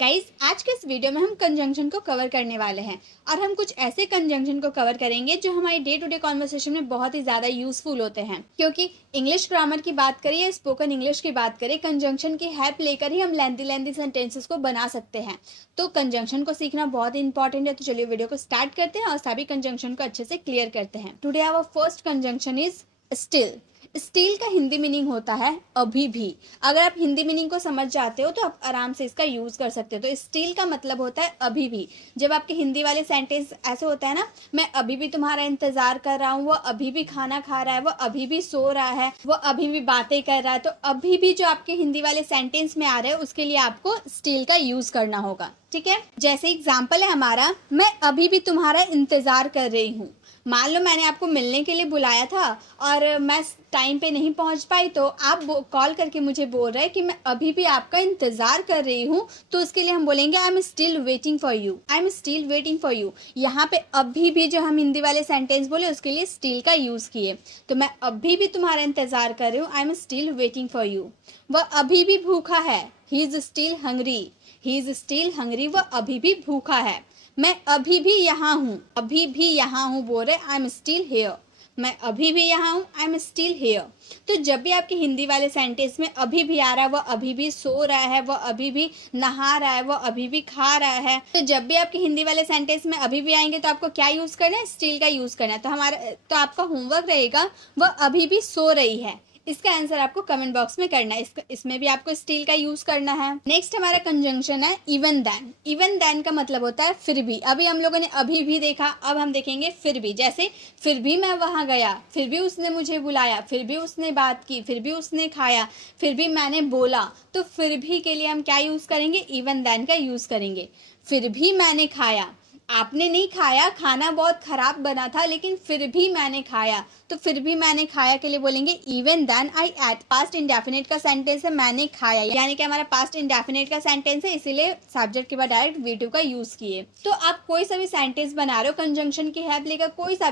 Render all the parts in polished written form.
Guys आज के इस वीडियो में हम कंजंक्शन को कवर करने वाले हैं और हम कुछ ऐसे कंजंक्शन को कवर करेंगे जो हमारी डे टू डे कॉन्वर्सेशन में बहुत ही ज़्यादा यूजफुल होते हैं। क्योंकि इंग्लिश ग्रामर की बात करें या स्पोकन इंग्लिश की बात करें, कंजंक्शन की हेल्प लेकर ही हम लेंथी सेंटेंसेस को बना सकते हैं। तो कंजंक्शन को सीखना बहुत ही इंपॉर्टेंट है। तो चलिए वीडियो को स्टार्ट करते हैं और सभी कंजंक्शन को अच्छे से क्लियर करते हैं। Today our first conjunction is still. Still का हिंदी मीनिंग होता है अभी भी। अगर आप हिंदी मीनिंग को समझ जाते हो तो आप आराम से इसका यूज कर सकते हो। तो स्टिल का मतलब होता है अभी भी। जब आपके हिंदी वाले सेंटेंस ऐसे होता है ना, मैं अभी भी तुम्हारा इंतजार कर रहा हूँ, वो अभी भी खाना खा रहा है, वो अभी भी सो रहा है, वो अभी भी बातें कर रहा है, तो अभी भी जो आपके हिंदी वाले सेंटेंस में आ रहे हैं उसके लिए आपको स्टिल का यूज करना होगा। ठीक है, जैसे एग्जाम्पल है हमारा, मैं अभी भी तुम्हारा इंतजार कर रही हूँ। मान लो मैंने आपको मिलने के लिए बुलाया था और मैं टाइम पे नहीं पहुंच पाई, तो आप कॉल करके मुझे बोल रहे हैं कि मैं अभी भी आपका इंतजार कर रही हूँ। तो उसके लिए हम बोलेंगे I am still waiting for you. I am still waiting for you. यहाँ पे अभी भी जो हम हिंदी वाले सेंटेंस बोले उसके लिए स्टिल का यूज किए। तो मैं अभी भी तुम्हारा इंतजार कर रही हूँ, I am still waiting for you. वह अभी भी भूखा है, he is still hungry. He is still hungry. वह अभी भी भूखा है। मैं अभी भी यहाँ हूँ, अभी भी यहाँ हूँ बोल रहे, आई एम स्टिल हेयर। मैं अभी भी यहाँ हूँ, आई एम स्टिल हेयर। तो जब भी आपके हिंदी वाले सेंटेंस में अभी भी आ रहा है, वह अभी भी सो रहा है, वह अभी भी नहा रहा है, वह अभी भी खा रहा है, तो जब भी आपके हिंदी वाले सेंटेंस में अभी भी आएंगे तो आपको क्या यूज करना है? स्टिल का यूज करना है। तो आपका होमवर्क रहेगा वह अभी भी सो रही है। इसका आंसर आपको कमेंट बॉक्स में करना है। इसमें भी आपको स्टिल का यूज करना है। नेक्स्ट हमारा कंजंक्शन है इवन देन। इवन देन का मतलब होता है फिर भी। अभी हम लोगों ने अभी भी देखा, अब हम देखेंगे फिर भी। जैसे फिर भी मैं वहां गया, फिर भी उसने मुझे बुलाया, फिर भी उसने बात की, फिर भी उसने खाया, फिर भी मैंने बोला। तो फिर भी के लिए हम क्या यूज करेंगे? इवन देन का यूज करेंगे। फिर भी मैंने खाया, आपने नहीं खाया, खाना बहुत खराब बना था, लेकिन फिर भी मैंने खाया। तो फिर भी मैंने खाया के लिए बोलेंगे even then I ate. Past indefinite का सेंटेंस है मैंने खाया, यानी कि हमारा पास्ट इंडेफिनिट का सेंटेंस है, इसीलिए सब्जेक्ट के बाद डायरेक्ट V2 का यूज किए। तो आप कोई सा भी सेंटेंस बना रहे हो कंजंक्शन की हेल्प लेकर, कोई सा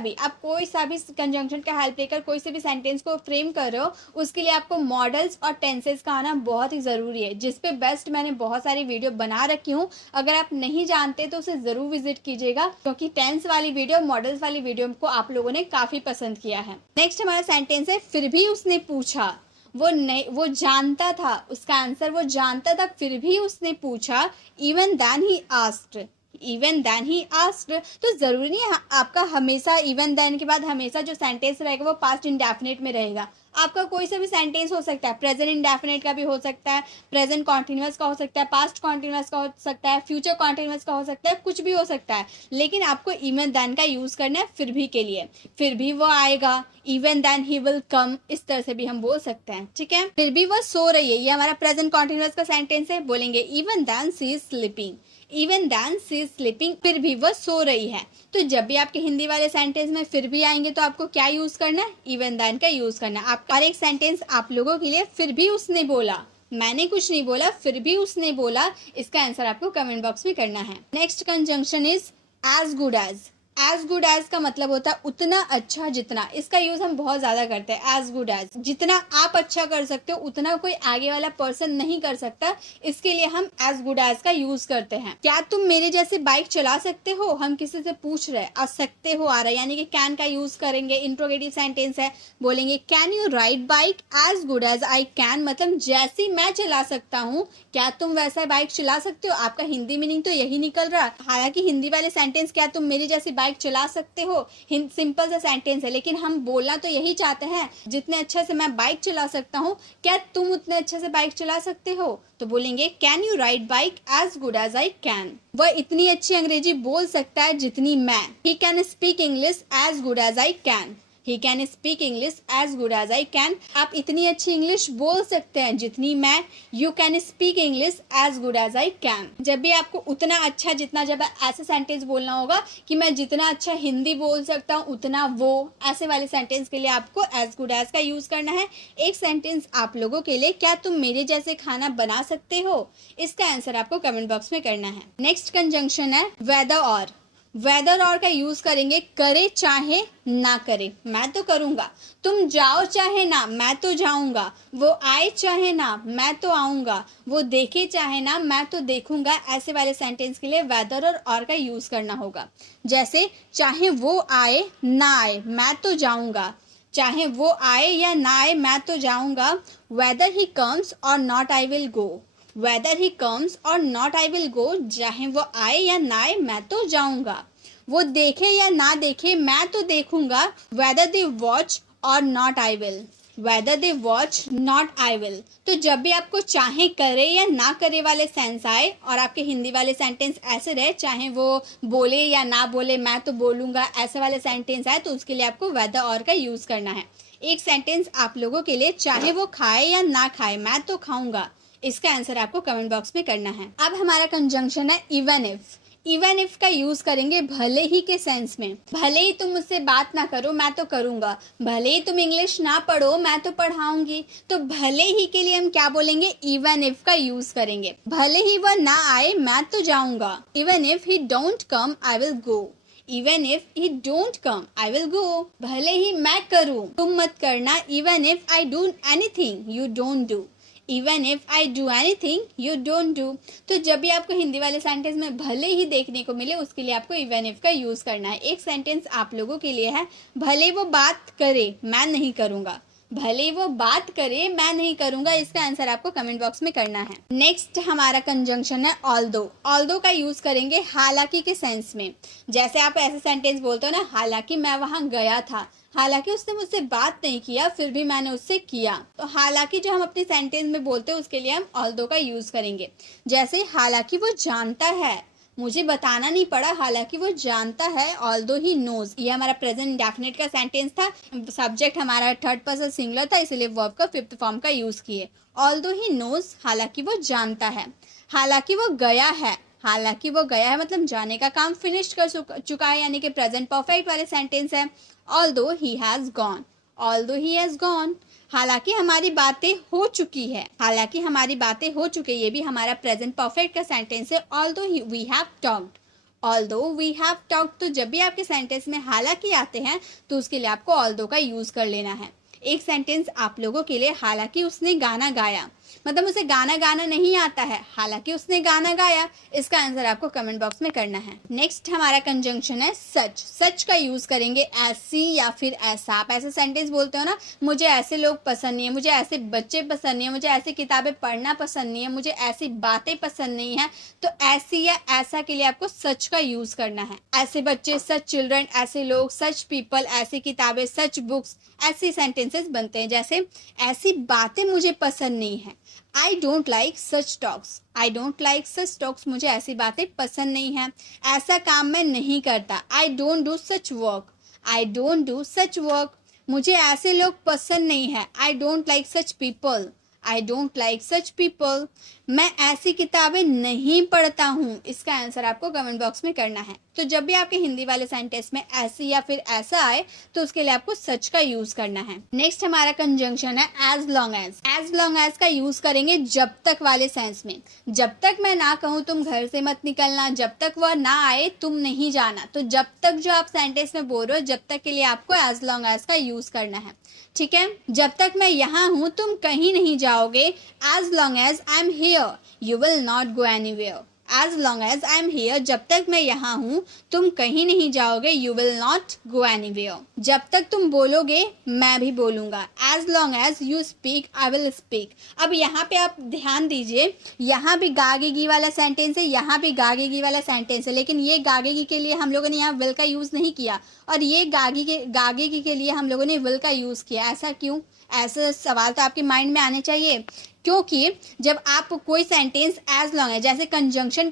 भी कंजंक्शन का हेल्प लेकर कोई से भी सेंटेंस को फ्रेम कर रहे हो, उसके लिए आपको मॉडल्स और टेंसेस का आना बहुत ही जरूरी है, जिसपे बेस्ट मैंने बहुत सारी वीडियो बना रखी हूँ। अगर आप नहीं जानते तो उसे जरूर विजिट कीजिएगा, क्योंकि टेंस वाली वीडियो, मॉडल्स वाली वीडियो को आप लोगों ने काफी पसंद किया है। नेक्स्ट हमारा सेंटेंस है फिर भी उसने पूछा। वो जानता था, उसका आंसर वो जानता था, फिर भी उसने पूछा। Even then he asked. Even then he asked. तो जरूरी नहीं है आपका हमेशा इवन देन के बाद हमेशा जो सेंटेंस रहेगा वो पास्ट इंडेफिनिट में रहेगा। आपका कोई सा भी सेंटेंस हो सकता है, प्रेजेंट इंडेफिनिट का भी हो सकता है, प्रेजेंट कॉन्टिन्यूअस का हो सकता है, पास्ट कॉन्टिन्यूअस का हो सकता है, फ्यूचर कॉन्टिन्यूअस का हो सकता है, कुछ भी हो सकता है। लेकिन आपको इवन देन का यूज करना है फिर भी के लिए। फिर भी वो आएगा, even then he will come, इस तरह से भी हम बोल सकते हैं। ठीक है, फिर भी वह सो रही है, ये हमारा प्रेजेंट कॉन्टिन्यूअस का सेंटेंस है, बोलेंगे even then she is sleeping. Even then she is sleeping, फिर भी वह सो रही है। तो जब भी आपके हिंदी वाले सेंटेंस में फिर भी आएंगे तो आपको क्या यूज करना है? इवन देन का यूज करना है। आपका हर एक सेंटेंस आप लोगों के लिए फिर भी उसने बोला, मैंने कुछ नहीं बोला, फिर भी उसने बोला, इसका आंसर आपको कमेंट बॉक्स में करना है। Next conjunction is as good as. As good as का मतलब होता है उतना अच्छा जितना। इसका यूज हम बहुत ज्यादा करते हैं। एज गुड एज, जितना आप अच्छा कर सकते हो उतना कोई आगे वाला पर्सन नहीं कर सकता, इसके लिए हम एज गुड एज का यूज करते हैं। क्या तुम मेरे जैसे बाइक चला सकते हो? हम किसी से पूछ रहे, आ सकते हो आ रहा है, यानी कि कैन का यूज करेंगे। इंट्रोगेटिव सेंटेंस है, बोलेंगे can you ride bike as good as I can, मतलब जैसी मैं चला सकता हूँ क्या तुम वैसा बाइक चला सकते हो? आपका हिंदी मीनिंग तो यही निकल रहा है। हालांकि हिंदी वाले सेंटेंस क्या तुम मेरी जैसी बाइक चला सकते हो सिंपल सा सेंटेंस है, लेकिन हम बोलना तो यही चाहते हैं, जितने अच्छे से मैं बाइक चला सकता हूँ क्या तुम उतने अच्छे से बाइक चला सकते हो? तो बोलेंगे can you ride bike as good as I can. वह इतनी अच्छी अंग्रेजी बोल सकता है जितनी मैं। He can speak English as good as I can. He can speak English as good as I can. आप इतनी अच्छी इंग्लिश बोल सकते हैं जितनी मैं। You can speak English as good as I can. जब भी आपको उतना अच्छा जितना, जब ऐसे सेंटेंस बोलना होगा कि मैं जितना अच्छा हिंदी बोल सकता हूँ उतना वो, ऐसे वाले सेंटेंस के लिए आपको as good as का यूज करना है। एक सेंटेंस आप लोगों के लिए, क्या तुम मेरे जैसे खाना बना सकते हो? इसका आंसर आपको कमेंट बॉक्स में करना है। नेक्स्ट कंजंक्शन है वेदर और। वेदर और का यूज करेंगे करे चाहे ना करे, मैं तो करूंगा। तुम जाओ चाहे ना, मैं तो जाऊंगा। वो आए चाहे ना, मैं तो आऊंगा। वो देखे चाहे ना, मैं तो देखूंगा। ऐसे वाले सेंटेंस के लिए वेदर और का यूज करना होगा। जैसे चाहे वो आए ना आए, मैं तो जाऊंगा। चाहे वो आए या ना आए, मैं तो जाऊंगा। वेदर ही कम्स और not I will go. Weather he comes और नॉट आई विल गो, चाहे वो आए या ना आए, मैं तो जाऊंगा। वो देखे या ना देखे, मैं तो देखूंगा। वेदर दे वॉच और not I will. Whether they watch not I will. तो जब भी आपको चाहे करे या ना करे वाले सेंस आए और आपके हिंदी वाले सेंटेंस ऐसे रहे, चाहे वो बोले या ना बोले, मैं तो बोलूंगा, ऐसे वाले सेंटेंस आए, तो उसके लिए आपको वेदर और का यूज करना है। एक सेंटेंस आप लोगों के लिए, चाहे वो खाए या ना खाए, मैं तो खाऊंगा। इसका आंसर आपको कमेंट बॉक्स में करना है। अब हमारा कंजंक्शन है इवन इफ। इवन इफ का यूज करेंगे भले ही के सेंस में। भले ही तुम मुझसे बात ना करो, मैं तो करूंगा। भले ही तुम इंग्लिश ना पढ़ो, मैं तो पढ़ाऊंगी। तो भले ही के लिए हम क्या बोलेंगे, इवन इफ का यूज करेंगे। भले ही वह ना आए, मैं तो जाऊंगा। Even if he don't come, I will go. Even if he don't come, I will go. भले ही मैं करूं, तुम मत करना। Even if I do anything, you don't do. Even if I do anything, you don't do. तो जब भी आपको हिंदी वाले सेंटेंस में भले ही देखने को मिले, उसके लिए आपको इवन इफ का यूज करना है। एक सेंटेंस आप लोगों के लिए है, भले वो बात करे, मैं नहीं करूंगा। भले वो बात करे, मैं नहीं करूंगा। इसका आंसर आपको कमेंट बॉक्स में करना है। नेक्स्ट हमारा कंजंक्शन है ऑल्दो। ऑल्दो का यूज करेंगे हालांकि के सेंस में। जैसे आप ऐसे सेंटेंस बोलते हो ना, हालांकि मैं वहां गया था, हालांकि उसने मुझसे बात नहीं किया, फिर भी मैंने उससे किया। तो हालांकि जो हम अपने सेंटेंस में बोलते हैं, उसके लिए हम ऑल्दो का यूज करेंगे। जैसे हालांकि वो जानता है, मुझे बताना नहीं पड़ा, हालांकि वो जानता है, ऑल्दो ही नोज। ये हमारा प्रेजेंट इंडेफिनिट का सेंटेंस था। सब्जेक्ट हमारा थर्ड पर्सन सिंगुलर था, इसलिए वर्ब का फिफ्थ फॉर्म का यूज किए। ऑल्दो ही नोज, हालांकि वो जानता है। हालांकि वो गया है, हालांकि वो गया है मतलब जाने का काम फिनिश कर चुका है, यानी कि प्रेजेंट परफेक्ट वाले सेंटेंस है। Although he has gone, although he has gone. हालांकि हमारी बातें हो चुकी है, हालांकि हमारी बातें हो चुकी है, ये भी हमारा प्रेजेंट परफेक्ट का सेंटेंस है। Although we have talked, although we have talked. तो जब भी आपके सेंटेंस में हालांकि आते हैं, तो उसके लिए आपको ऑल्दो का यूज कर लेना है। एक सेंटेंस आप लोगों के लिए, हालांकि उसने गाना गाया, मतलब उसे गाना गाना नहीं आता है, हालांकि उसने गाना गाया। इसका आंसर आपको कमेंट बॉक्स में करना है। नेक्स्ट हमारा कंजंक्शन है सच। सच का यूज करेंगे ऐसी या फिर ऐसा। आप ऐसे सेंटेंस बोलते हो ना, मुझे ऐसे लोग पसंद नहीं है, मुझे ऐसे बच्चे पसंद नहीं है, मुझे ऐसी किताबें पढ़ना पसंद नहीं है, मुझे ऐसी बातें पसंद नहीं है। तो ऐसी या ऐसा के लिए आपको सच का यूज करना है। ऐसे बच्चे, सच चिल्ड्रन, ऐसे लोग, सच पीपल, ऐसी किताबें, सच बुक्स, ऐसी सेंटेंसेस बनते हैं। जैसे ऐसी बातें मुझे पसंद नहीं है, I don't like such talks. I don't like such talks, मुझे ऐसी बातें पसंद नहीं है। ऐसा काम मैं नहीं करता, I don't do such work. I don't do such work, मुझे ऐसे लोग पसंद नहीं है, I don't like such people. I don't like such people, मैं ऐसी किताबें नहीं पढ़ता हूँ। इसका आंसर आपको कमेंट बॉक्स में करना है। तो जब भी आपके हिंदी वाले सेंटेंस में ऐसी या फिर ऐसा आए, तो उसके लिए आपको सच का यूज करना है। नेक्स्ट हमारा कंजंक्शन है as long as. As long as का यूज करेंगे जब तक वाले सेंस में। जब तक मैं ना कहूँ तुम घर से मत निकलना, जब तक वह ना आए तुम नहीं जाना। तो जब तक जो आप सेंटेंस में बोल रहे हो, जब तक के लिए आपको एज लॉन्ग एज का यूज करना है। ठीक है, जब तक मैं यहाँ हूँ तुम कहीं नहीं जाओगे। As long as I am here, you will not go anywhere. As long as I am here, जब तक मैं यहाँ हूँ तुम कहीं नहीं जाओगे। You will not go anywhere, जब तक तुम बोलोगे मैं भी बोलूंगा। As long as you speak, I will speak. अब यहाँ पे आप ध्यान दीजिए, यहाँ भी गागेगी वाला सेंटेंस है, यहाँ भी गागेगी वाला सेंटेंस है, लेकिन ये गागेगी के लिए हम लोगों ने यहाँ विल का यूज नहीं किया, और ये गागेगी के लिए हम लोगों ने विल का यूज किया। ऐसा क्यों? ऐसा सवाल तो आपके माइंड में आने चाहिए, क्योंकि जब आप कोई सेंटेंस एज लॉन्ग है, जैसे कंजंक्शन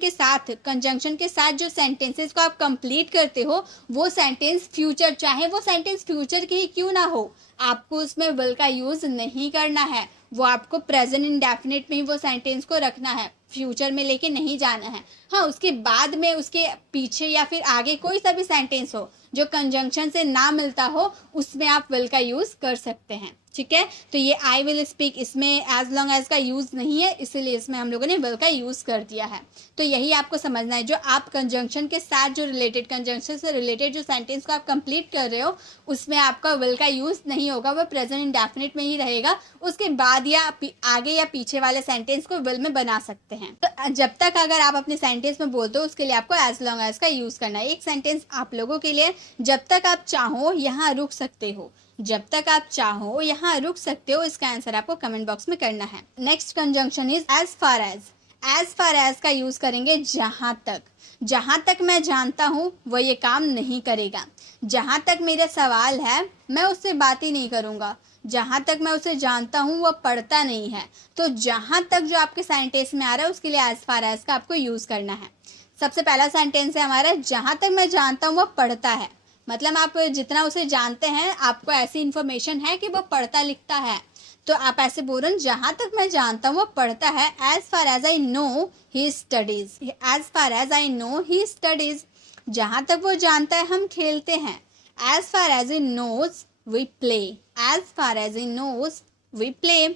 के साथ जो सेंटेंसेस को आप कंप्लीट करते हो, वो सेंटेंस फ्यूचर, चाहे वो सेंटेंस फ्यूचर की ही क्यों ना हो, आपको उसमें विल का यूज नहीं करना है। वो आपको प्रेजेंट इंडेफिनिट में ही वो सेंटेंस को रखना है। फ्यूचर में लेके नहीं जाना है। हाँ, उसके बाद में उसके पीछे या फिर आगे कोई सा भी सेंटेंस हो जो कंजंक्शन से ना मिलता हो, उसमें आप विल का यूज़ कर सकते हैं। ठीक है, तो ये आई विल स्पीक, इसमें एज लॉन्ग एज का यूज़ नहीं है, इसलिए इसमें हम लोगों ने विल का यूज़ कर दिया है। तो यही आपको समझना है, जो आप कंजंक्शन के साथ जो रिलेटेड, कंजंक्शन से रिलेटेड जो सेंटेंस को आप कंप्लीट कर रहे हो, उसमें आपका विल का यूज़ नहीं होगा, वो प्रेजेंट इंडेफिनिट में ही रहेगा। उसके बाद या आगे या पीछे वाले सेंटेंस को विल में बना सकते हैं। तो जब तक अगर आप अपने सेंटेंस में बोलते हो, उसके लिए आपको एज लॉन्ग एज का यूज़ करना है। एक सेंटेंस आप लोगों के लिए, जब तक आप चाहो यहाँ रुक सकते हो, जब तक आप चाहो यहाँ रुक सकते हो, इसका आंसर आपको कमेंट बॉक्स में करना है। Next conjunction is as far as. As far as का यूज करेंगे जहां तक। जहां तक मैं जानता हूँ वो ये काम नहीं करेगा। जहां तक मेरा सवाल है मैं उससे बात ही नहीं करूंगा। जहां तक मैं उसे जानता हूँ वो पढ़ता नहीं है। तो जहां तक जो आपके सेंटेंस में आ रहा है उसके लिए एज फार एज का आपको यूज करना है। सबसे पहला सेंटेंस है हमारा, जहां तक मैं जानता हूँ वो पढ़ता है। मतलब आप जितना उसे जानते हैं, आपको ऐसी इन्फॉर्मेशन है कि वो पढ़ता लिखता है, तो आप ऐसे बोल रहे हैं, जहां तक मैं जानता हूँ वो पढ़ता है। As far as I know he studies. As far as I know he studies. जहां तक वो जानता है हम खेलते हैं। As far as he knows we play. As far as he knows we play.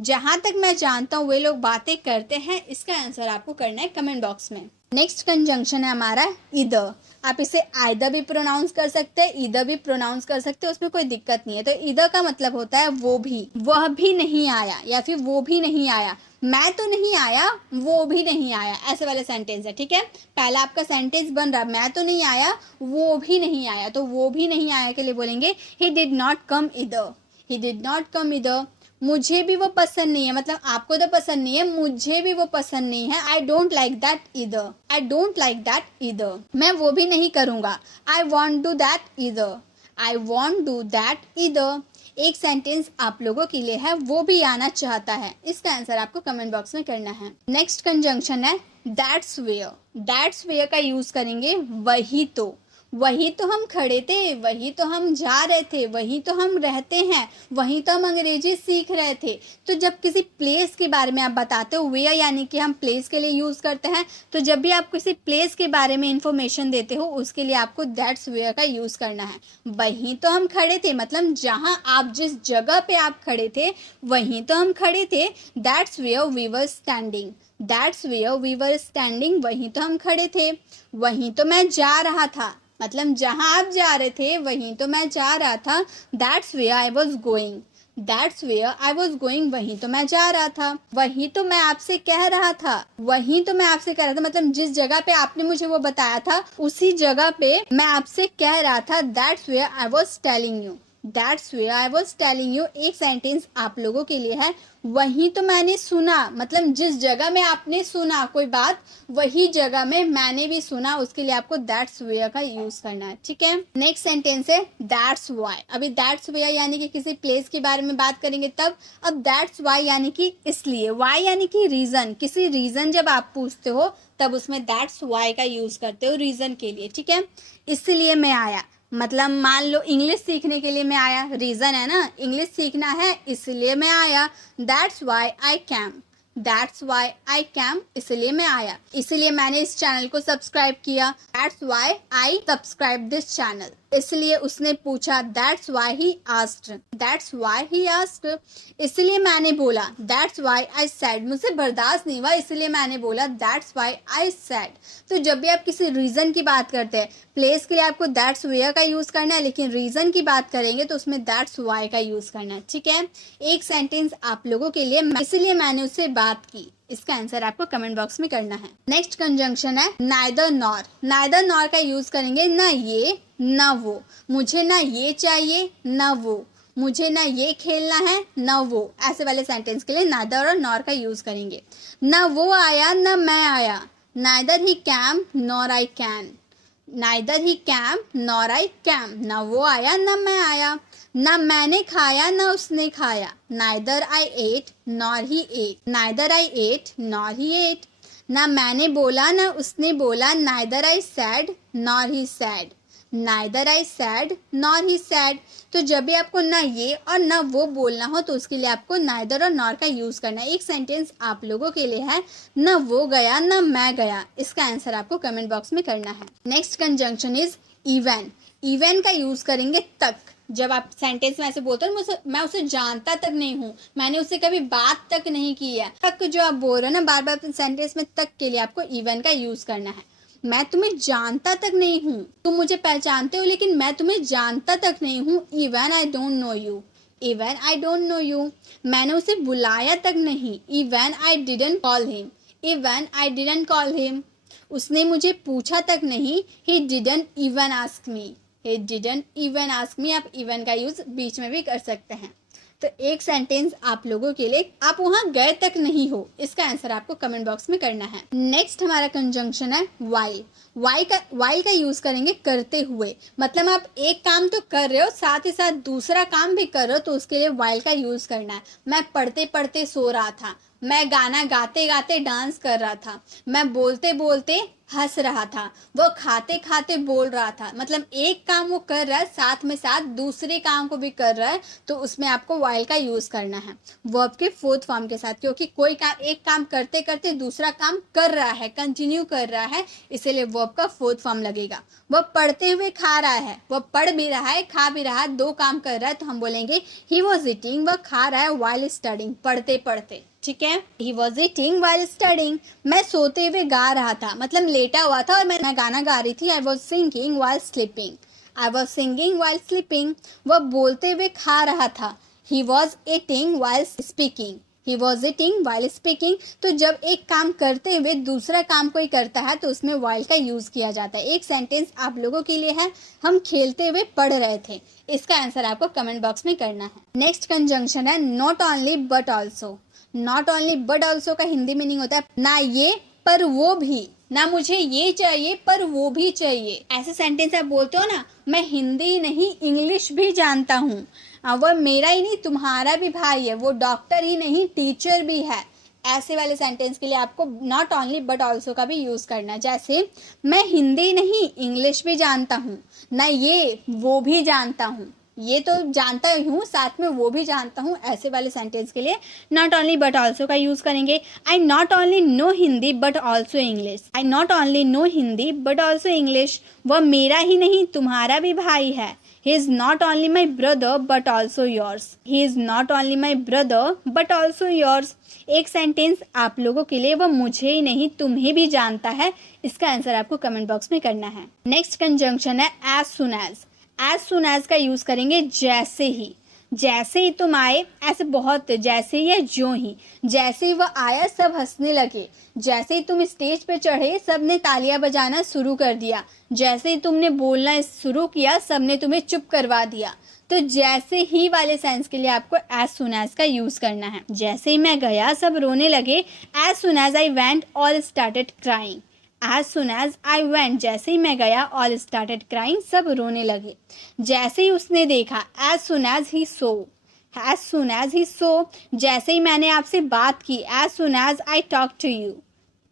जहां तक मैं जानता हूँ वे लोग बातें करते हैं। इसका आंसर आपको करना है कमेंट बॉक्स में। नेक्स्ट कंजंक्शन है हमारा ईदर। आप इसे आइदर भी प्रोनाउंस कर सकते हैं, ईदर भी प्रोनाउंस कर सकते हैं, उसमें कोई दिक्कत नहीं है। तो ईदर का मतलब होता है वो भी, वह भी नहीं आया, या फिर वो भी नहीं आया। मैं तो नहीं आया, वो भी नहीं आया, ऐसे वाले सेंटेंस है। ठीक है, पहला आपका सेंटेंस बन रहा, मैं तो नहीं आया, वो भी नहीं आया। तो वो भी नहीं आया के लिए बोलेंगे he did not come either. He did not come either. मुझे भी वो पसंद नहीं है, मतलब आपको तो पसंद नहीं है, मुझे भी वो पसंद नहीं है। I don't like that either. I don't like that either. मैं वो भी नहीं करूंगा। I want do that either. I want do that either. एक सेंटेंस आप लोगों के लिए है, वो भी आना चाहता है। इसका आंसर आपको कमेंट बॉक्स में करना है। नेक्स्ट कंजंक्शन है दैट्स वेयर। दैट्स वेयर का यूज करेंगे वही तो। वही तो हम खड़े थे, वही तो हम जा रहे थे, वही तो हम रहते हैं, वही तो हम अंग्रेजी सीख रहे थे। तो जब किसी प्लेस के बारे में आप बताते हो, वेयर यानी कि हम प्लेस के लिए यूज करते हैं, तो जब भी आप किसी प्लेस के बारे में इंफॉर्मेशन देते हो, उसके लिए आपको दैट्स वेयर का यूज करना है। वहीं तो हम खड़े थे, मतलब जहां आप जिस जगह पे आप खड़े थे वहीं तो हम खड़े थे। That's where we were standing. That's where we were standing. वहीं तो हम खड़े थे। वहीं तो मैं जा रहा था, मतलब जहां आप जा रहे थे वहीं तो मैं जा रहा था। That's where I was going. That's where I was going. वहीं तो मैं जा रहा था। वहीं तो मैं आपसे कह रहा था। वहीं तो मैं आपसे कह रहा था, मतलब जिस जगह पे आपने मुझे वो बताया था उसी जगह पे मैं आपसे कह रहा था। That's where I was telling you. That's where I was telling you. एक सेंटेंस आप लोगों के लिए है, वहीं तो मैंने सुना, मतलब जिस जगह में आपने सुना कोई बात, वही जगह में मैंने भी सुना। उसके लिए आपको दैट्स वेयर का यूज करना है। ठीक है, नेक्स्ट सेंटेंस है दैट्स वाई। अभी दैट्स वेयर यानी कि किसी प्लेस के बारे में बात करेंगे तब। अब दैट्स वाई यानी कि इसलिए, वाई यानी कि रीजन। किसी रीजन जब आप पूछते हो तब उसमें दैट्स वाई का यूज करते हो रीजन के लिए। ठीक है, इसलिए मैं आया, मतलब मान लो इंग्लिश सीखने के लिए मैं आया, रीजन है ना, इंग्लिश सीखना है इसलिए मैं आया। That's why I came. That's why I came, इसलिए मैं आया, इसलिए मैंने इस चैनल को सब्सक्राइब किया। That's why I subscribe this channel. इसलिए उसने पूछा। That's why he asked. That's why he asked, इसलिए मैंने बोला। दैट्स वाई आई सेड, मुझसे बर्दाश्त नहीं हुआ इसलिए मैंने बोला। That's why I said. तो जब भी आप किसी रीजन की बात करते हैं, प्लेस के लिए आपको दैट्स वेयर का यूज करना है, लेकिन रीजन की बात करेंगे तो उसमें दैट्स वाई का यूज करना है। ठीक है, एक सेंटेंस आप लोगों के लिए, इसलिए मैंने उससे बात की। इसका आंसर आपको कमेंट बॉक्स में करना है। नेक्स्ट कंजंक्शन है नाइदर नॉर। नाइदर नॉर का यूज करेंगे ना ये ना वो। मुझे ना ये चाहिए ना वो। मुझे ना ये खेलना है ना वो। ऐसे वाले सेंटेंस के लिए नाइदर और नॉर का यूज करेंगे। ना वो आया ना मैं आया। Neither he cam nor I can. Neither he cam nor I came. ना वो आया ना मैं आया। ना मैंने खाया ना उसने खाया। Neither I ate nor he ate. Neither I ate nor he ate. ना मैंने बोला ना उसने बोला। Neither I said nor he said. Neither I said nor he said. तो जब भी आपको ना ये और ना वो बोलना हो तो उसके लिए आपको नाइदर और नॉर का यूज करना है। एक सेंटेंस आप लोगों के लिए है, ना वो गया ना मैं गया। इसका आंसर आपको कमेंट बॉक्स में करना है। Next conjunction is even. Even का यूज करेंगे तक। जब आप सेंटेंस में ऐसे बोलते हो मैं उसे जानता तक नहीं हूँ, मैंने उससे कभी बात तक नहीं की है, तक जो आप बोल रहे हो ना बार बार सेंटेंस में, तक के लिए आपको इवन का यूज करना है। मैं तुम्हें जानता तक नहीं हूँ, तुम मुझे पहचानते हो लेकिन मैं तुम्हें जानता तक नहीं हूँ। Even I don't know you, even I don't know you. मैंने उसे बुलाया तक नहीं, even I didn't call him, even I didn't call him. उसने मुझे पूछा तक नहीं, he didn't even ask me, he didn't even ask me। आप even का यूज बीच में भी कर सकते हैं। तो एक सेंटेंस आप लोगों के लिए, आप वहां गए तक नहीं हो, इसका आंसर आपको कमेंट बॉक्स में करना है। नेक्स्ट हमारा कंजंक्शन है वाइल। वाइल का यूज करेंगे करते हुए। मतलब आप एक काम तो कर रहे हो साथ ही साथ दूसरा काम भी कर रहे हो, तो उसके लिए वाइल का यूज करना है। मैं पढ़ते पढ़ते सो रहा था, मैं गाना गाते गाते डांस कर रहा था, मैं बोलते बोलते हंस रहा था, वो खाते खाते बोल रहा था। मतलब एक काम वो कर रहा है साथ में साथ दूसरे काम को भी कर रहा है, तो उसमें आपको वाइल का यूज करना है वर्ब के फोर्थ फॉर्म के साथ। क्योंकि कोई काम एक काम करते करते दूसरा काम कर रहा है, कंटिन्यू कर रहा है, इसीलिए वर्ब का फोर्थ फॉर्म लगेगा। वह पढ़ते हुए खा रहा है, वह पढ़ भी रहा है खा भी रहा है, दो काम कर रहा है, तो हम बोलेंगे ही वॉज ईटिंग, वह खा रहा है वाइल स्टडिंग, पढ़ते पढ़ते। ठीक है, he was eating while studying. मैं सोते हुए गा रहा था, मतलब लेटा हुआ था और मैं गाना गा रही थी। I was singing while sleeping, I was singing while sleeping. वह बोलते हुए खा रहा था, he was eating while speaking, he was eating while speaking. तो जब एक काम करते हुए दूसरा काम कोई करता है तो उसमें वाइल का यूज किया जाता है। एक सेंटेंस आप लोगों के लिए है, हम खेलते हुए पढ़ रहे थे। इसका आंसर आपको कमेंट बॉक्स में करना है। नेक्स्ट कंजंक्शन है not only but also. Not only but also का हिंदी मीनिंग होता है ना ये पर वो भी, ना मुझे ये चाहिए पर वो भी चाहिए। ऐसे सेंटेंस आप बोलते हो ना, मैं हिंदी नहीं इंग्लिश भी जानता हूँ, वह मेरा ही नहीं तुम्हारा भी भाई है, वो डॉक्टर ही नहीं टीचर भी है। ऐसे वाले सेंटेंस के लिए आपको नॉट ओनली बट ऑल्सो का भी यूज करना है। जैसे मैं हिंदी नहीं इंग्लिश भी जानता हूँ, ना ये वो भी जानता हूँ, ये तो जानता हूँ साथ में वो भी जानता हूँ। ऐसे वाले सेंटेंस के लिए नॉट ओनली बट ऑल्सो का यूज करेंगे। I not only know Hindi but also English, I not only know Hindi but also English. वह मेरा ही नहीं तुम्हारा भी भाई है, he is not only my brother but also yours, he is not only my brother but also yours। एक sentence आप लोगों के लिए, वह मुझे ही नहीं तुम्हें भी जानता है। इसका आंसर आपको कमेंट बॉक्स में करना है। नेक्स्ट कंजंक्शन है as soon as. As soon as का यूज करेंगे जैसे ही। जैसे ही तुम आए, ऐसे बहुत, जैसे ही या जो ही। जैसे ही वह आया सब हंसने लगे, जैसे ही तुम स्टेज पे चढ़े सब ने तालियां बजाना शुरू कर दिया, जैसे ही तुमने बोलना शुरू किया सब ने तुम्हें चुप करवा दिया। तो जैसे ही वाले सेंस के लिए आपको एज सुन एज का यूज करना है। जैसे ही मैं गया सब रोने लगे, as soon as I went all started crying, as soon as I went, जैसे ही मैं गया ऑल स्टार्टेड क्राइंग, सब रोने लगे। जैसे ही उसने देखा, as soon as he saw, as soon as he saw. जैसे ही मैंने आपसे बात की, as soon as I talk to you,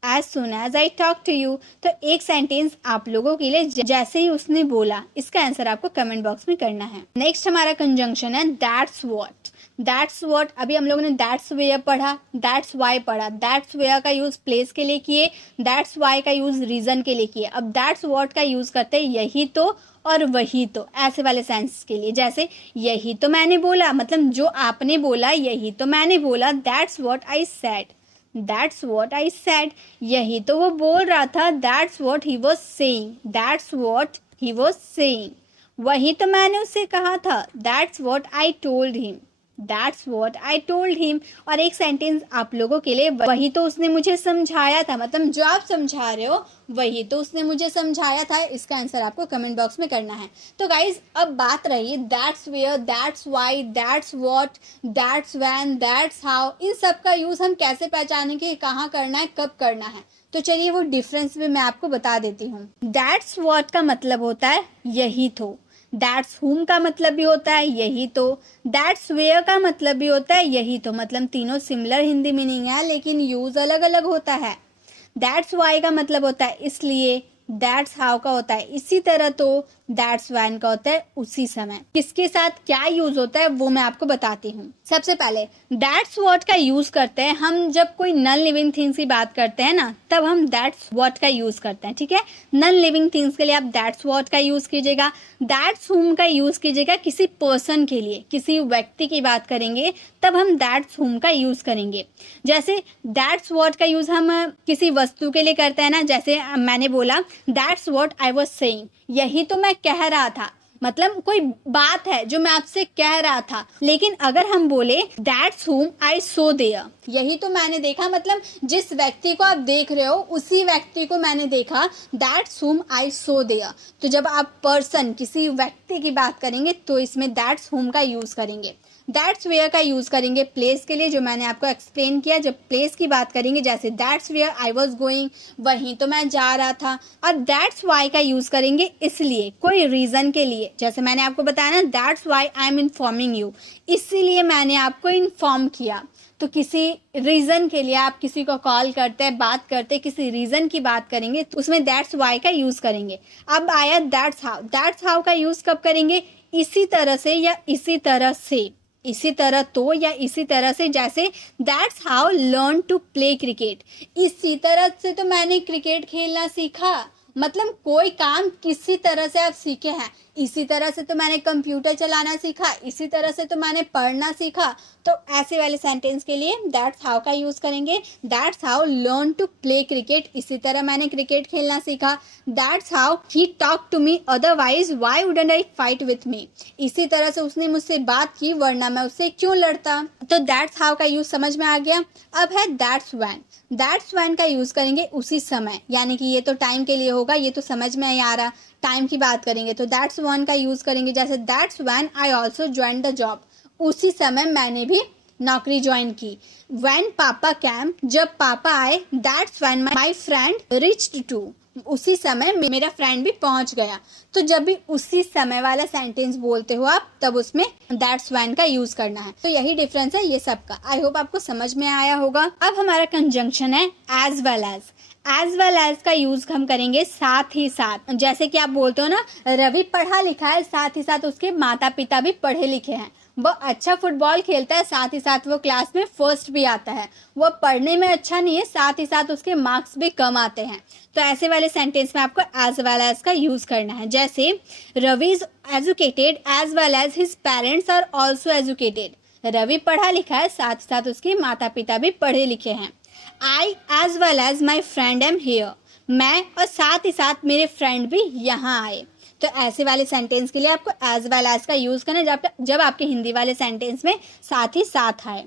as soon as I talk to you. तो एक सेंटेंस आप लोगों के लिए जैसे ही उसने बोला, इसका आंसर आपको कमेंट बॉक्स में करना है। नेक्स्ट हमारा कंजंक्शन है दैट्स व्हाट। दैट्स व्हाट, अभी हम लोगों ने दैट्स वेयर पढ़ा, दैट्स वाई पढ़ा। दैट्स वेयर का यूज प्लेस के लिए किए, दैट्स वाई का यूज रीजन के लिए किए। अब दैट्स व्हाट का यूज करते हैं यही तो और वही तो, ऐसे वाले सेंस के लिए। जैसे यही तो मैंने बोला, मतलब जो आपने बोला यही तो मैंने बोला, that's what I said, that's what I said. यही तो वो बोल रहा था, that's what he was saying, that's what he was saying. वही तो मैंने उससे कहा था, that's what I told him, that's what I told him. और एक सेंटेंस आप लोगों के लिए, वही तो उसने मुझे समझाया था, मतलब जो आप समझा रहे हो वही तो उसने मुझे समझाया था। इसका आंसर आपको कमेंट बॉक्स में करना है। तो गाइज अब बात रही that's where, that's why, that's what, that's when, that's how, इन सब का यूज हम कैसे पहचानेंगे, कहाँ करना है, कब करना है। तो चलिए वो डिफरेंस भी मैं आपको बता देती हूँ। दैट्स व्हाट का मतलब होता है यही तो, दैट्स हुम का मतलब भी होता है यही तो, दैट्स वेयर का मतलब भी होता है यही तो। मतलब तीनों सिमिलर हिंदी मीनिंग है लेकिन यूज अलग अलग होता है। दैट्स वाई का मतलब होता है इसलिए, दैट्स हाउ का होता है इसी तरह तो, दैट्स व्हेन का होता है उसी समय। किसके साथ क्या यूज होता है वो मैं आपको बताती हूँ। सबसे पहले दैट्स व्हाट का यूज करते हैं हम जब कोई नॉन लिविंग थिंग्स की बात करते हैं ना, तब हम दैट्स व्हाट का यूज करते हैं। ठीक है, नॉन लिविंग थिंग्स के लिए आप दैट्स व्हाट का यूज कीजिएगा। दैट्स हुम का यूज कीजिएगा किसी पर्सन के लिए, किसी व्यक्ति की बात करेंगे तब हम दैट्स हुम का यूज करेंगे। जैसे दैट्स व्हाट का यूज हम किसी वस्तु के लिए करते हैं ना, जैसे मैंने बोला that's what I was saying, यही तो मैं कह रहा था, मतलब कोई बात है जो मैं आपसे कह रहा था। लेकिन अगर हम बोले दैट्स हुम आई सो देयर, यही तो मैंने देखा, मतलब जिस व्यक्ति को आप देख रहे हो उसी व्यक्ति को मैंने देखा, दैट्स हुम आई सो देयर। तो जब आप पर्सन किसी व्यक्ति की बात करेंगे तो इसमें दैट्स हुम का यूज करेंगे। दैट्स वेयर का यूज करेंगे प्लेस के लिए, जो मैंने आपको एक्सप्लेन किया। जब प्लेस की बात करेंगे जैसे that's where I was going, वहीं तो मैं जा रहा था। और दैट्स वाई का यूज करेंगे इसलिए, कोई रीजन के लिए, जैसे मैंने आपको बताया ना that's why I am informing you, इसीलिए मैंने आपको इन्फॉर्म किया। तो किसी रीजन के लिए आप किसी को कॉल करते हैं, बात करते हैं, किसी रीजन की बात करेंगे तो उसमें दैट्स वाई का यूज करेंगे। अब आया दैट्स हाउ। दैट्स हाउ का यूज कब करेंगे? इसी तरह से या इसी तरह से, इसी तरह तो या इसी तरह से। जैसे that's how learn to play cricket, इसी तरह से तो मैंने क्रिकेट खेलना सीखा। मतलब कोई काम किसी तरह से आप सीखे हैं, इसी तरह से तो मैंने कंप्यूटर चलाना सीखा, इसी तरह से तो मैंने पढ़ना सीखा। तो ऐसे वाले सेंटेंस के लिए दैट्स हाउ का यूज करेंगे। That's how learn to play cricket, इसी तरह मैंने क्रिकेट खेलना सीखा। That's how he talk to me otherwise why wouldn't I fight with me, इसी तरह से उसने मुझसे बात की वरना मैं उससे क्यों लड़ता। तो दैट्स हाउ का यूज समझ में आ गया। अब है दैट्स व्हेन। दैट्स व्हेन का यूज करेंगे उसी समय, यानी कि ये तो टाइम के लिए होगा, ये तो समझ में नहीं आ रहा, टाइम की बात करेंगे तो दैट्स व्हेन का यूज करेंगे। जैसे that's when I also join the job, उसी समय मैंने भी नौकरी ज्वाइन की। व्हेन पापा कैम, जब पापा आए। That's when my friend reached to, उसी समय मेरा फ्रेंड भी पहुंच गया। तो जब भी उसी समय वाला सेंटेंस बोलते हो आप, तब उसमें दैट्स व्हेन का यूज करना है। तो यही डिफरेंस है ये सब का। आई होप आपको समझ में आया होगा। अब हमारा कंजंक्शन है as well as. As well as का यूज हम करेंगे साथ ही साथ। जैसे कि आप बोलते हो ना रवि पढ़ा लिखा है, साथ ही साथ उसके माता पिता भी पढ़े लिखे हैं। वो अच्छा फुटबॉल खेलता है, साथ ही साथ वो क्लास में फर्स्ट भी आता है। वो पढ़ने में अच्छा नहीं है, साथ ही साथ उसके मार्क्स भी कम आते हैं। तो ऐसे वाले सेंटेंस में आपको एज वेल एज का यूज करना है। जैसे Ravi is educated as well as his parents are also educated, Ravi पढ़ा लिखा है, साथ ही साथ उसके माता पिता भी पढ़े लिखे हैं। I as well as my friend am here, मैं और साथ ही साथ मेरे फ्रेंड भी यहाँ आए। तो ऐसे वाले सेंटेंस के लिए आपको एज वेल एज का यूज करना है जब आपके हिंदी वाले सेंटेंस में साथ ही साथ आए।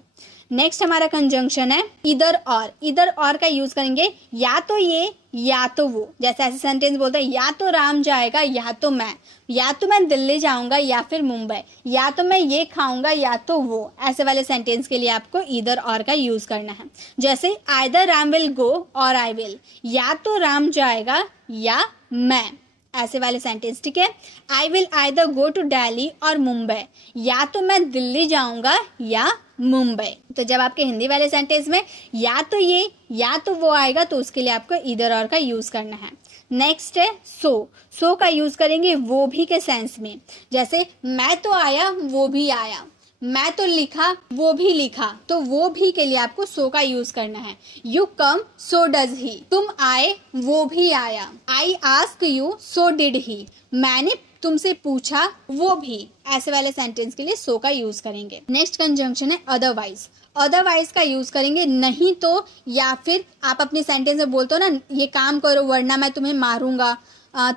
नेक्स्ट हमारा कंजंक्शन है इधर और। इधर और का यूज करेंगे या तो ये या तो वो। जैसे ऐसे सेंटेंस बोलते हैं या तो राम जाएगा या तो मैं दिल्ली जाऊंगा या फिर मुंबई, या तो मैं ये खाऊंगा या तो वो। ऐसे वाले सेंटेंस के लिए आपको इधर और का यूज करना है। जैसे आइदर राम विल गो और आई विल, या तो राम जाएगा या मैं। ऐसे वाले सेंटेंस, ठीक है। I will either go to Delhi और मुंबई, या तो मैं दिल्ली जाऊंगा या मुंबई। तो जब आपके हिंदी वाले सेंटेंस में या तो ये या तो वो आएगा तो उसके लिए आपको इधर और का यूज करना है। नेक्स्ट है सो का यूज करेंगे वो भी के सेंस में। जैसे मैं तो आया वो भी आया, मैं तो लिखा वो भी लिखा, तो वो भी के लिए आपको सो का यूज करना है। You come so does he, तुम आए वो भी आया। I ask you so did he, मैंने तुमसे पूछा वो भी। ऐसे वाले सेंटेंस के लिए सो का यूज करेंगे। नेक्स्ट कंजंक्शन है अदरवाइज। अदरवाइज का यूज करेंगे नहीं तो, या फिर आप अपने सेंटेंस में बोलते हो ना ये काम करो वरना मैं तुम्हें मारूंगा,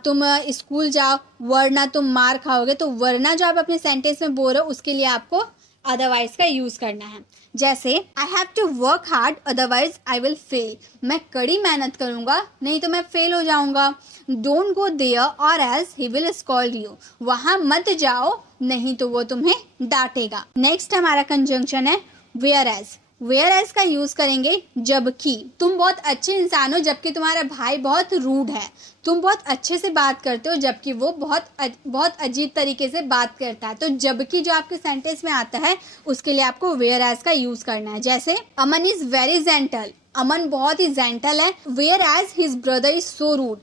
तुम स्कूल जाओ वरना तुम मार खाओगे। तो वरना जो आप अपने सेंटेंस में बोल रहे हो उसके लिए आपको अदरवाइज का यूज करना है। जैसे I have to work hard otherwise I will fail, मैं कड़ी मेहनत करूंगा नहीं तो मैं फेल हो जाऊंगा। डोंट गो देयर और else he will scold you, वहां मत जाओ नहीं तो वो तुम्हें डांटेगा। नेक्स्ट हमारा कंजंक्शन है वेयर एज। वेयर एज का यूज करेंगे जबकि। तुम बहुत अच्छे इंसान हो जबकि तुम्हारा भाई बहुत रूड है, तुम बहुत अच्छे से बात करते हो जबकि वो बहुत अजीब तरीके से बात करता है। तो जबकि जो आपके सेंटेंस में आता है उसके लिए आपको वेयर एज का यूज करना है। जैसे Aman is very gentle, Aman बहुत ही जेंटल है। Whereas his brother is so rude,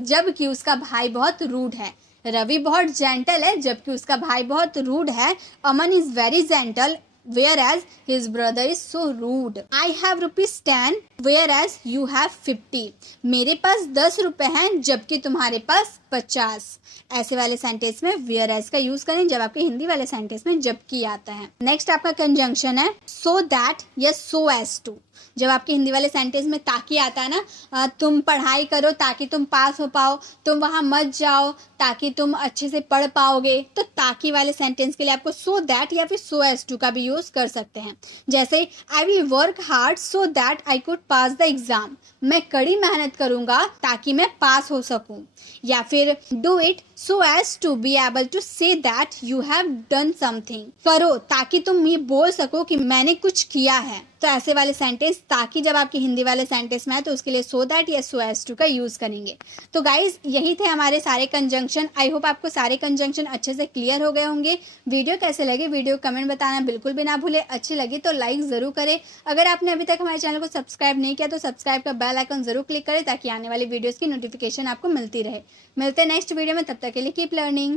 जबकि उसका भाई बहुत रूड है। रवि बहुत जेंटल है जबकि उसका भाई बहुत रूड है। Aman is very gentle whereas his brother is so rude. I have ₹10 whereas you have 50. मेरे पास 10 रुपए हैं जबकि तुम्हारे पास 50। ऐसे वाले सेंटेंस में whereas का यूज करें जब आपके हिंदी वाले सेंटेंस में जबकि आता है। नेक्स्ट आपका कंजंक्शन है so that या so as to। जब आपके हिंदी वाले सेंटेंस में ताकि आता है ना, तुम पढ़ाई करो ताकि तुम पास हो पाओ, तुम वहां मत जाओ ताकि तुम अच्छे से पढ़ पाओगे, तो ताकि वाले सेंटेंस के लिए आपको सो दैट या फिर सो एज टू का भी यूज कर सकते हैं। जैसे I will work hard so that I could pass the exam. मैं कड़ी मेहनत करूंगा ताकि मैं पास हो सकूं। या फिर do it so as to be able to say that you have done something. करो ताकि तुम ये बोल सको कि मैंने कुछ किया है। तो ऐसे वाले सेंटेंस ताकि जब आपके हिंदी वाले सेंटेंस में है तो उसके लिए सो दैट या सो एज टू का यूज करेंगे। तो गाइज यही थे हमारे सारे कंजंक्शन। आई होप आपको सारे कंजंक्शन अच्छे से क्लियर हो गए होंगे। वीडियो कैसे लगे वीडियो कमेंट बताना बिल्कुल भी ना भूले। अच्छी लगी तो लाइक जरूर करें। अगर आपने अभी तक हमारे चैनल को सब्सक्राइब नहीं किया तो सब्सक्राइब का बेल आइकन जरूर क्लिक करें ताकि आने वाली वीडियोस की नोटिफिकेशन आपको मिलती रहे। मिलते हैं नेक्स्ट वीडियो में, तब तक के लिए कीप लर्निंग।